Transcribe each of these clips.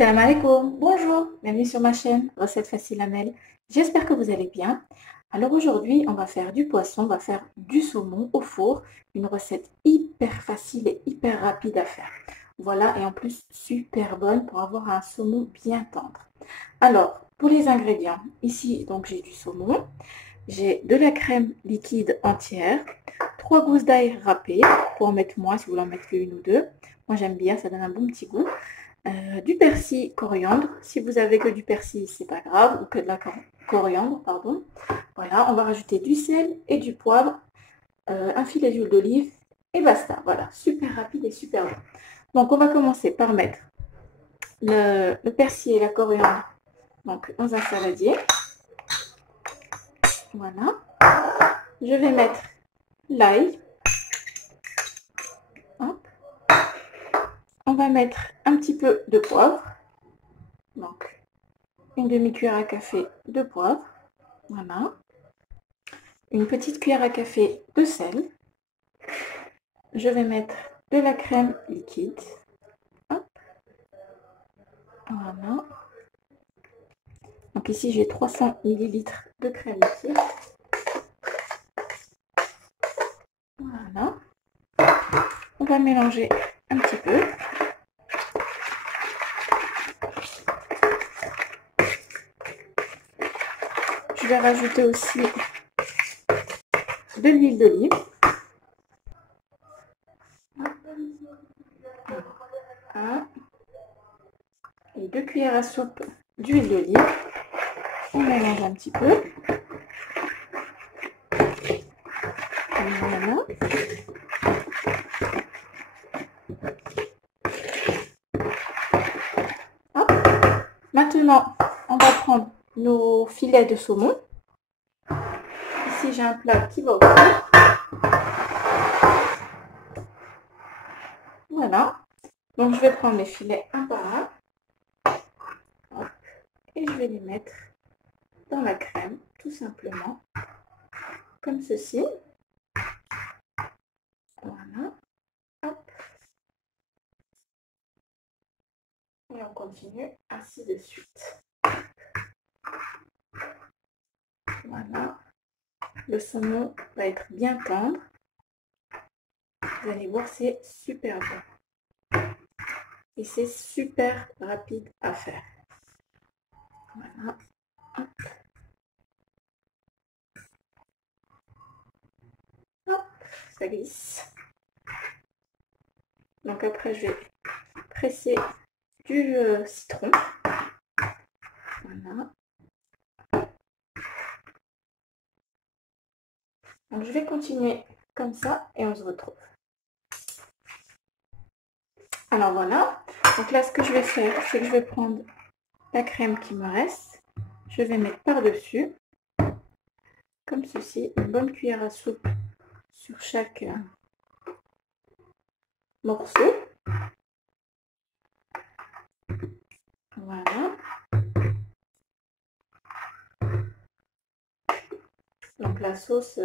Salam alaikum, bonjour, bienvenue sur ma chaîne Recettes Faciles Amel. J'espère que vous allez bien. Alors aujourd'hui, on va faire du poisson, on va faire du saumon au four. Une recette hyper facile et hyper rapide à faire. Voilà, et en plus super bonne pour avoir un saumon bien tendre. Alors, pour les ingrédients, ici, donc j'ai du saumon, j'ai de la crème liquide entière, 3 gousses d'ail râpées, pour en mettre moins si vous voulez en mettre qu'une ou deux. Moi j'aime bien, ça donne un bon petit goût. Du persil coriandre. Si vous avez que du persil, c'est pas grave, ou que de la coriandre, pardon. Voilà, on va rajouter du sel et du poivre, un filet d'huile d'olive et basta. Voilà, super rapide et super bon. Donc on va commencer par mettre le persil et la coriandre donc, dans un saladier. Voilà. Je vais mettre l'ail. On va mettre un petit peu de poivre. Donc, une demi-cuillère à café de poivre. Voilà. Une petite cuillère à café de sel. Je vais mettre de la crème liquide. Hop. Voilà. Donc ici, j'ai 300 ml de crème liquide. Voilà. On va mélanger un petit peu. Je vais rajouter aussi de l'huile d'olive. Et 2 cuillères à soupe d'huile d'olive. On mélange un petit peu. Voilà. Hop. Maintenant, on va prendre nos filets de saumon. Ici, j'ai un plat qui va au four. Voilà. Donc, je vais prendre les filets un par un. Hop. Et je vais les mettre dans la crème, tout simplement. Comme ceci. Voilà. Hop. Et on continue ainsi de suite. Voilà. Le saumon va être bien tendre. Vous allez voir, c'est super bon. Et c'est super rapide à faire. Voilà. Hop. Hop. Ça glisse. Donc après, je vais presser du citron. Voilà. Donc je vais continuer comme ça et on se retrouve. Alors voilà. Donc là, ce que je vais faire, c'est que je vais prendre la crème qui me reste. Je vais mettre par-dessus. Comme ceci. Une bonne cuillère à soupe sur chaque morceau. Voilà. Donc la sauce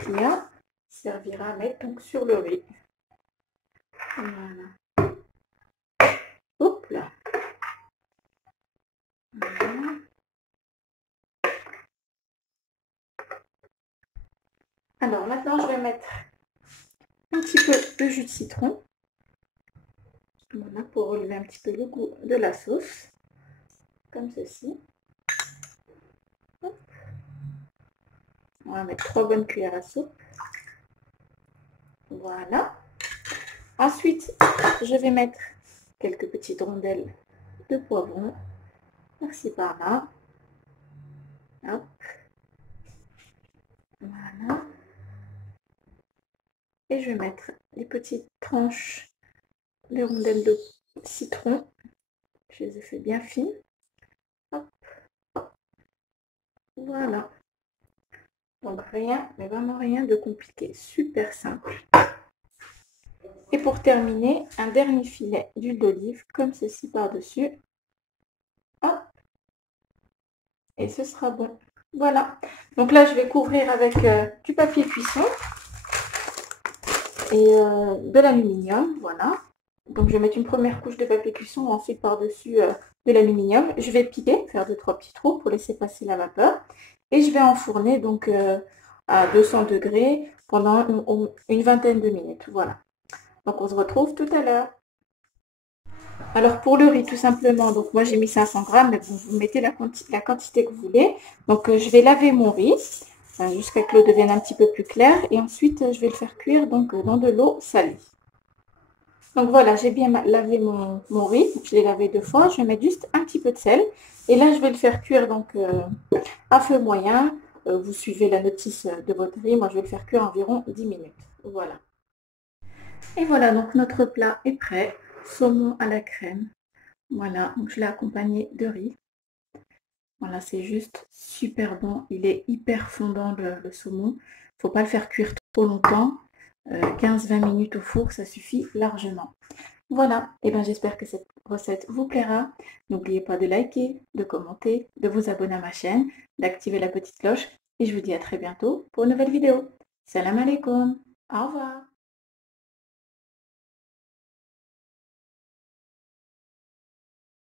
qu'il y a servira à mettre donc sur le riz. Voilà. Hop là. Voilà. Alors maintenant je vais mettre un petit peu de jus de citron. Voilà, pour relever un petit peu le goût de la sauce. Comme ceci. Hop. On va mettre 3 bonnes cuillères à soupe. Voilà. Ensuite, je vais mettre quelques petites rondelles de poivron. Par-ci par-là. Hop. Voilà. Et je vais mettre les petites tranches de rondelles de citron. Je les ai fait bien fines. Hop. Voilà. Donc rien, mais vraiment rien de compliqué. Super simple. Et pour terminer, un dernier filet d'huile d'olive, comme ceci par-dessus. Hop. Et ce sera bon. Voilà. Donc là, je vais couvrir avec du papier cuisson et de l'aluminium. Voilà. Donc je vais mettre une première couche de papier cuisson, ensuite par-dessus de l'aluminium. Je vais piquer, faire 2-3 petits trous pour laisser passer la vapeur. Et je vais enfourner donc à 200 degrés pendant une vingtaine de minutes. Voilà. Donc on se retrouve tout à l'heure. Alors pour le riz, tout simplement, donc moi j'ai mis 500 grammes, mais vous mettez la quantité que vous voulez. Donc je vais laver mon riz jusqu'à ce que l'eau devienne un petit peu plus claire. Et ensuite je vais le faire cuire donc, dans de l'eau salée. Donc voilà, j'ai bien lavé mon riz, je l'ai lavé 2 fois. Je vais mettre juste un petit peu de sel. Et là je vais le faire cuire donc à feu moyen. Vous suivez la notice de votre riz. Moi je vais le faire cuire environ 10 minutes. Voilà. Et voilà, donc notre plat est prêt. Saumon à la crème. Voilà, donc je l'ai accompagné de riz. Voilà, c'est juste super bon. Il est hyper fondant le saumon. Faut pas le faire cuire trop longtemps. 15-20 minutes au four, ça suffit largement. Voilà, et bien j'espère que cette recette vous plaira. N'oubliez pas de liker, de commenter, de vous abonner à ma chaîne, d'activer la petite cloche. Et je vous dis à très bientôt pour une nouvelle vidéo. Salam alaikum. Au revoir.